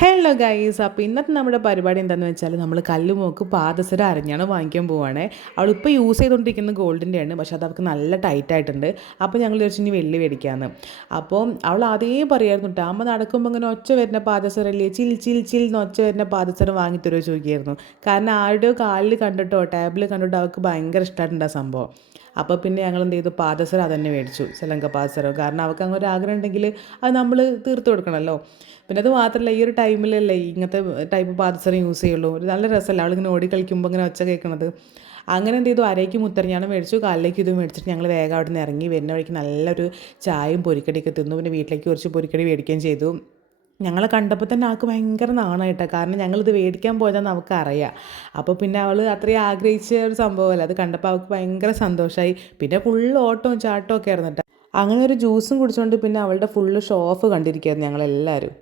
Hello guys, അപ്പോൾ ഇന്നത്തെ നമ്മുടെ പരിപാടി എന്താണെന്ന് വെച്ചാൽ നമ്മൾ കല്ലുമോക്ക് പാദസരം അരഞ്ഞാണ് വാങ്ങിക്കാൻ പോവുകയാണേ. അവളിപ്പോൾ യൂസ് ചെയ്തുകൊണ്ടിരിക്കുന്ന ഗോൾഡിൻ്റെയാണ്, പക്ഷേ അത് അവൾക്ക് നല്ല ടൈറ്റായിട്ടുണ്ട്. അപ്പോൾ ഞങ്ങൾ വിചാരിച്ചു ഇനി വെള്ളി മേടിക്കാമെന്ന്. അപ്പോൾ അവൾ അതേ പറയായിരുന്നു കേട്ടോ, അമ്മ നടക്കുമ്പോൾ ഇങ്ങനെ ഒച്ച വരുന്ന പാദസരം അല്ലേ, ചിൽ ചിൽ ചിൽ എന്ന് ഒച്ച വരുന്ന പാദസരം വാങ്ങിത്തരുമോ ചോദിക്കുമായിരുന്നു. കാരണം ആരുടെയോ കാലിൽ കണ്ടിട്ടോ ടേബിളിൽ കണ്ടിട്ടോ അവൾക്ക് ഭയങ്കര ഇഷ്ടമായിട്ടുണ്ട് ആ സംഭവം. അപ്പോൾ പിന്നെ ഞങ്ങൾ എന്ത് ചെയ്തു, പാദസരം അത് തന്നെ മേടിച്ചു, ശ്രീലങ്ക പാദസരം. കാരണം അവൾക്ക് അങ്ങനെ ഒരു ആഗ്രഹം ഉണ്ടെങ്കിൽ അത് നമ്മൾ തീർത്ത് കൊടുക്കണമല്ലോ. പിന്നെ അത് മാത്രമല്ല, ഈ ഒരു ടൈമിലല്ലേ ഇങ്ങനത്തെ ടൈപ്പ് പാദസരം യൂസ് ചെയ്യുള്ളൂ. ഒരു നല്ല രസമല്ല അവളിങ്ങനെ ഓടി കളിക്കുമ്പോൾ ഇങ്ങനെ ഒച്ച കേൾക്കണത്. അങ്ങനെ എന്ത് ചെയ്തു, അരയ്ക്ക് മുത്തരഞ്ഞാണ് മേടിച്ചു, കാലിലേക്ക് ഇത് മേടിച്ചിട്ട് ഞങ്ങൾ വേഗം അവിടെ നിന്ന് ഇറങ്ങി. വരുന്ന വഴിക്ക് നല്ലൊരു ചായയും പൊരിക്കടിയൊക്കെ തിന്നു. പിന്നെ വീട്ടിലേക്ക് കുറച്ച് പൊരിക്കടി മേടിക്കുകയും ചെയ്തു. ഞങ്ങളെ കണ്ടപ്പോൾ തന്നെ ആൾക്ക് ഭയങ്കര നാണമായിട്ടാണ്. കാരണം ഞങ്ങളിത് മേടിക്കാൻ പോയതാണെന്ന് അവൾക്ക് അറിയാം. അപ്പോൾ പിന്നെ അവൾ അത്രയും ആഗ്രഹിച്ച ഒരു സംഭവമല്ല, അത് കണ്ടപ്പോൾ അവൾക്ക് ഭയങ്കര സന്തോഷമായി. പിന്നെ ഫുള്ള് ഓട്ടവും ചാട്ടവും ഒക്കെ ആയിരുന്നു കേട്ടോ. അങ്ങനെ ഒരു ജ്യൂസും കുടിച്ചുകൊണ്ട് പിന്നെ അവളുടെ ഫുള്ള് ഷോ ഓഫ് കണ്ടിരിക്കുകയായിരുന്നു ഞങ്ങളെല്ലാവരും.